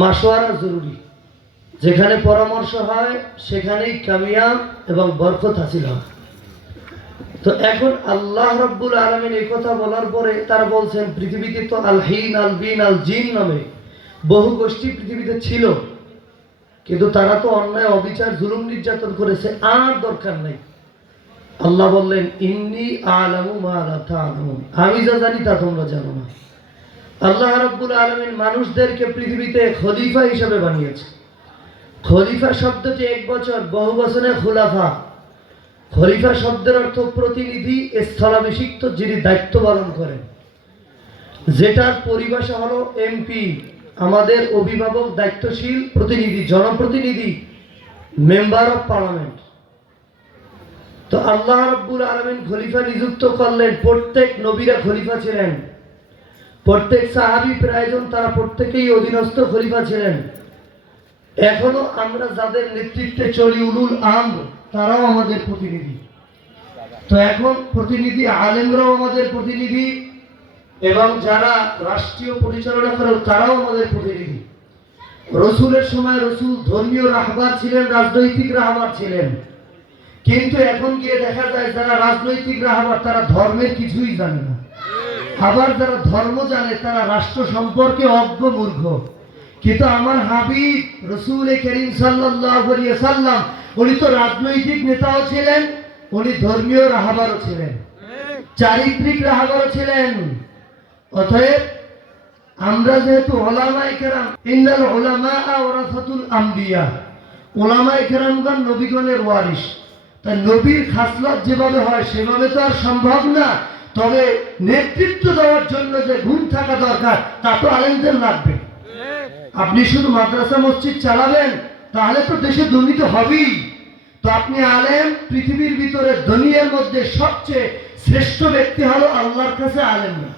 মাসোয়ারা জরুরি। যেখানে পরামর্শ হয়, সেখানেই কামিয়াব এবং বরকত হাসিল হয়। তো এখন আল্লাহ রব্বুল আলমিন এই কথা বলার পরে তারা বলছেন, পৃথিবীতে তো আল হিন, আল জিন নামে বহু গোষ্ঠী পৃথিবীতে ছিল। কিন্তু তারা তো অন্যায়, অবিচার, জুলুম নির্যাতন করেছে, আর দরকার নেই। আল্লাহ বললেন, ইন্নি আলামু মা তা'লামুন। আমি যা জানি তা তোমরা জানো না। আল্লাহ রাব্বুল আলমিন মানুষদেরকে পৃথিবীতে খলিফা হিসাবে বানিয়েছে। খলিফা শব্দটি এক বছর, বহু বছরের খোলাফা। খলিফা শব্দের অর্থ প্রতিনিধি, স্থলাভিষিক্ত, যিনি দায়িত্ব পালন করেন। যেটার পরিভাষা হলো এমপি, আমাদের অভিভাবক, দায়িত্বশীল, প্রতিনিধি, জনপ্রতিনিধি, মেম্বার অফ পার্লামেন্ট। তো আল্লাহ রব্বুল আলমিন খলিফা নিযুক্ত করলেন, প্রত্যেক নবীরা খলিফা ছিলেন। প্রত্যেক সাহাবি প্রায়জন তারা প্রত্যেকেই অধীনস্থ খলিফা ছিলেন। এখনও আমরা যাদের নেতৃত্বে চলি উলুল আম তারাও আমাদের প্রতিনিধি। তো এখন প্রতিনিধি আলেমরাও আমাদের প্রতিনিধি এবং যারা রাষ্ট্রীয় পরিচালনা করেন, তারাও আমাদের প্রতিনিধি। রসুলের সময় রসুল ধর্মীয় রাহবার ছিলেন, রাজনৈতিক রাহবার ছিলেন। কিন্তু এখন গিয়ে দেখা যায় যারা রাজনৈতিক রাহবার, তারা ধর্মের কিছুই জানে না। আবার যারা ধর্ম জানে, তারা রাষ্ট্র সম্পর্কে অজ্ঞ মূর্খ। কিন্তু আমার হাবিব, রসুল করিম সাল্লাম উনি তো রাজনৈতিক নেতাও ছিলেন, উনি ধর্মীয় রাহাবারও ছিলেন, চারিত্রিক রাহাবারও ছিলেন। অতএব, আমরা যেহেতু ওলামাই কেরাম, ইন্নাল ওলামা ওরাসাতুল আম্বিয়া। ওলামাই কেরামগণ নবীগণের ওয়ারিস তাই নবীর খাসলাত যেভাবে হয়, সেভাবে তো আর সম্ভব না। তবে নেতৃত্ব দেওয়ার জন্য যে গুণ থাকা দরকার, তা তো আলেমদের লাগবে। আপনি শুধু মাদ্রাসা মসজিদ চালাবেন, তাহলে তো দেশে দুর্নীতি হবেই। তো আপনি আলেম, পৃথিবীর ভিতরে দুনিয়ার মধ্যে সবচেয়ে শ্রেষ্ঠ ব্যক্তি হলো আল্লাহর কাছে আলেম না।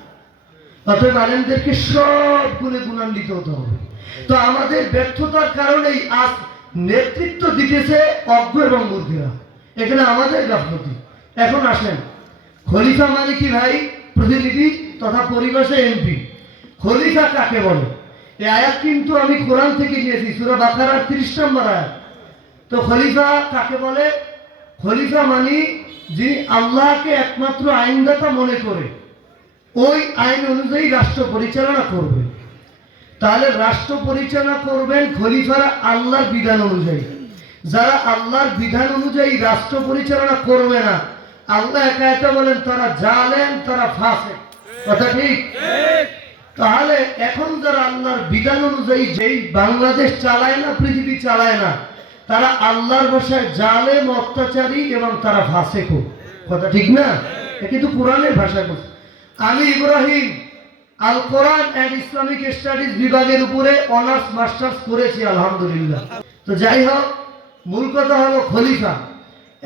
অতএব আলেমদেরকে সব গুণে গুণান্বিত হতে হবে। তো আমাদের ব্যর্থতার কারণেই আজ নেতৃত্ব দিতেছে অজ্ঞ এবং মূর্খেরা। এখানে আমাদের গাফলতি এখন আসেন। খলিফা মানে কি ভাই? প্রতিনিধি তথা পরিবেশে এমপি। খলিফা কাকে বলে? এই আয়াত কিন্তু আমি কোরআন থেকে নিয়েছি, সুরা বাকারার তিরিশ নম্বর আয়াত। তো খলিফা কাকে বলে? খলিফা মানি যিনি আল্লাহকে একমাত্র আইনদাতা মনে করে। ওই আইন অনুযায়ী রাষ্ট্র পরিচালনা করবে। তাহলে রাষ্ট্র পরিচালনা করবেন খলিফারা আল্লাহর বিধান অনুযায়ী। যারা আল্লাহর বিধান অনুযায়ী রাষ্ট্র পরিচালনা করবে না আল্লাহ একা একা বলেন তারা জালেন তারা ফাঁসে কথা ঠিক? তাহলে এখন যারা আল্লাহর বিধান অনুযায়ী যেই বাংলাদেশ চালায় না পৃথিবী চালায় না তারা আল্লাহর ভাষায় জালেম অত্যাচারী এবং তারা ফাঁসেক কথা ঠিক না? এ কিন্তু কোরআনের ভাষায় বলছে। আমি ইব্রাহিম আল কোরআন অ্যান্ড ইসলামিক স্টাডিজ বিভাগের উপরে অনার্স মাস্টার্স করেছি আলহামদুলিল্লাহ। তো যাই হোক মূল কথা হলো খলিফা।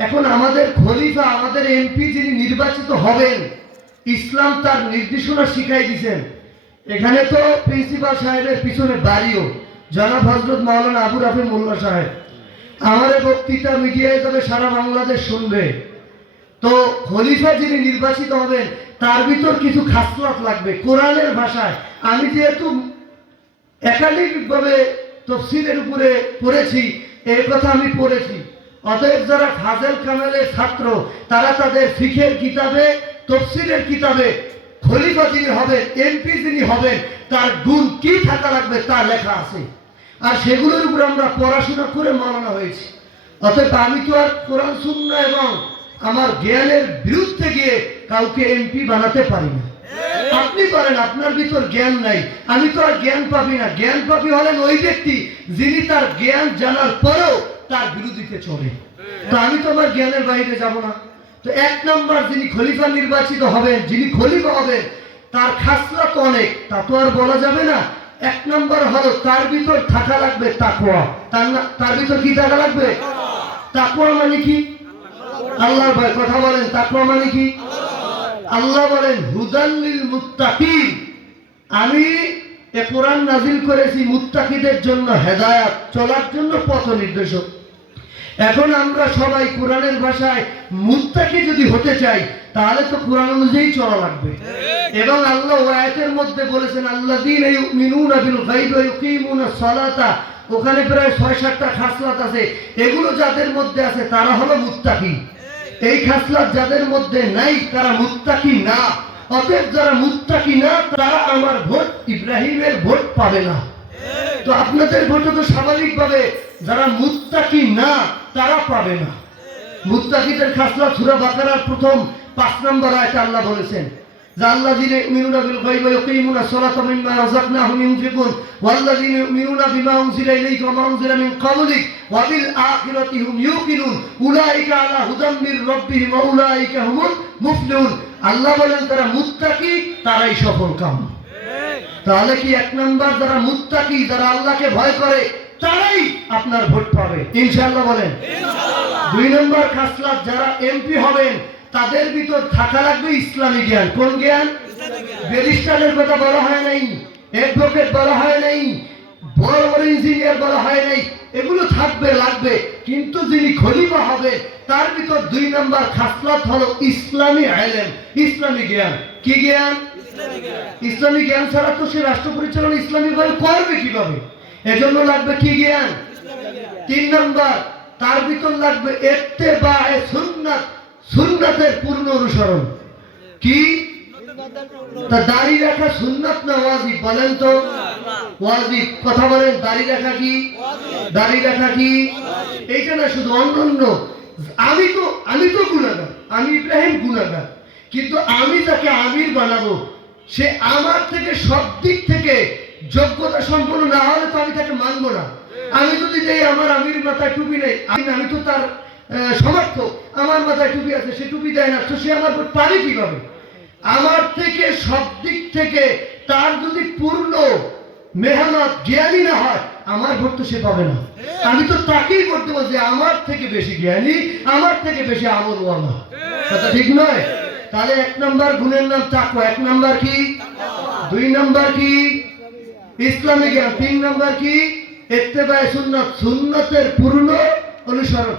এখন আমাদের খলিফা, আমাদের এমপি যিনি নির্বাচিত হবেন, ইসলাম তার নির্দেশনা শিখাই দিয়েছেন এখানে তো প্রিন্সিপাল সাহেবের পিছনে বাড়িও, জনাব হজরত মাওলানা আবু রাফি মোল্লা সাহেব। আমার বক্তৃতা মিডিয়ায় তবে সারা বাংলাদেশ শুনবে। তো খলিফা যিনি নির্বাচিত হবেন, তার ভিতর কিছু খাসলাত লাগবে। কোরআনের ভাষায়, আমি যেহেতু একাধিকভাবে তফসিলের উপরে পড়েছি এই কথা আমি পড়েছি। অতএব যারা ফাজেল কামালের ছাত্র, তারা তাদের ফিখের কিতাবে, তফসিলের কিতাবে খলিফা যিনি হবেন, এমপি যিনি হবেন, তার গুণ কি থাকা লাগবে তা লেখা আছে। আর সেগুলোর উপরে আমরা পড়াশোনা করে মানানো হয়েছি। অতএব আমি তো আর কোরআন শূন্য এবং আমার জ্ঞানের বিরুদ্ধে গিয়ে কাউকে এমপি বানাতে পারি না। আপনি পারেন, আপনার ভিতর জ্ঞান নাই। আমি তো আর জ্ঞান পাবি না। জ্ঞান পাবি হলেন ওই ব্যক্তি যিনি তার জ্ঞান জানার পরেও তার বিরোধীতে চলে। তো আমি তো আমার জ্ঞানের বাইরে যাব না। তো এক নম্বর যিনি খলিফা নির্বাচিত হবেন যিনি খলিফা হবেন তার খাসলা তো অনেক। তা তো আর বলা যাবে না। এক নম্বর হলো তার ভিতর থাকা লাগবে তাকোয়া তার তার ভিতর কি থাকা লাগবে? তাকোয়া মানে কি? আল্লাহর ভয়। কথা বলেন, তাকওয়া মানে কি? আল্লাহ বলেন হুদাল্লিল মুত্তাকিন। আমি এ কোরআন নাজিল করেছি মুত্তাকিদের জন্য হেদায়াত, চলার জন্য পথ নির্দেশক এখন আমরা সবাই কোরআনের ভাষায় মুত্তাকি যদি হতে চাই, তাহলে তো কোরআন অনুযায়ী চলা লাগবে। এবং আল্লাহ ও আয়াতের মধ্যে বলেছেন আল্লাহ দিন মিনুনা বিল গাইব ইউকিমুনা সালাতা। ওখানে প্রায় ছয় সাতটা খাসলাত আছে। এগুলো যাদের মধ্যে আছে, তারা হলো মুত্তাকি। এই খাসলাত যাদের মধ্যে নাই, তারা মুত্তাকি না। অতএব যারা মুত্তাকি না, তারা আমার ভোট, ইব্রাহিমের ভোট পাবে না। তো আপনাদের ভোটে তো স্বাভাবিকভাবে যারা মুত্তাকি না, তারা পাবে না। মুত্তাকিদের খাসলা সুরা বাকারার প্রথম পাঁচ নম্বর আয়তে আল্লাহ বলেছেন বিল সালাতা মিম্মা রাযাকনাহুম ইউনফিকুন ইউমিনুনা বিমা উনজিলা ইলাইকা ওয়া মা উনজিলা মিন ক্বাবলিক, ওয়া বিল আখিরাতি হুম ইউকিনুন, উলাইকা আলা হুদাম মির রাব্বিহিম, ওয়া উলাইকা হুমুল মুফলিহুন। আল্লাহ বলেন তারা মুত্তাকি, তারাই সফল কাম। তাহলে কি এক নাম্বার যারা মুত্তাকি যারা আল্লাহকে ভয় করে তারাই আপনার ভোট পাবে। ইনশাআল্লাহ বলেন। দুই নম্বর খাসলাত যারা এমপি হবেন তাদের ভিতর থাকা লাগবে ইসলামী জ্ঞান। কোন জ্ঞান? ব্যারিস্টারের কথা বলা হয় নাই অ্যাডভোকেট বলা হয় নাই বড় বড় ইঞ্জিনিয়ার বলা হয় নাই এগুলো থাকবে লাগবে। কিন্তু যিনি খলিফা হবে তার ভিতর দুই নম্বর খাসলাত হলো ইসলামী আইলেম ইসলামী জ্ঞান। কি জ্ঞান? ইসলামী জ্ঞান ছাড়া তো সে রাষ্ট্র পরিচালনা ইসলামী ভাবে করবে কীভাবে? এজন্য লাগবে কি জ্ঞান? তিন নম্বর, তার ভিতর লাগবে এতে বা সুন্নাত, সুন্নাতের পূর্ণ অনুসরণ। কি? তা দাড়ি রাখা সুন্নাত না ওয়াজিব বলেন তো? ওয়াজিব। কথা বলেন, দাড়ি রাখা কি? দাড়ি রাখা কি? এইটা না শুধু অন্যান্য আমি তো আমি তো গুণাগার আমি ইব্রাহিম গুণাগার কিন্তু আমি তাকে আমির বানাবো। সে আমার থেকে সব দিক থেকে যোগ্যতা সম্পন্ন না হলে তো আমি তাকে মানবো না। আমি যদি যাই আমার আমির মাথায় টুপি নেই আমি আমি তো তার আহ, সমর্থক। আমার মাথায় টুপি আছে সে টুপি দেয় না তো সে আমার পাবে কীভাবে? আমার থেকে সব দিক থেকে তার যদি পূর্ণ মেহনত জ্ঞানী না হয় আমার ভোট তো সে পাবে না। আমি তো তাকেই করতে বলছি আমার থেকে বেশি জ্ঞানী আমার থেকে বেশি আমল আমলওয়ালা। কথা ঠিক নয়? তাহলে এক নম্বর গুণের নাম চাকো এক নম্বর কি? দুই নম্বর কি? ইসলামিক জ্ঞান। তিন নম্বর কি? এত্তেবায় সুন্নত, সুন্নতের পূর্ণ অনুসরণ।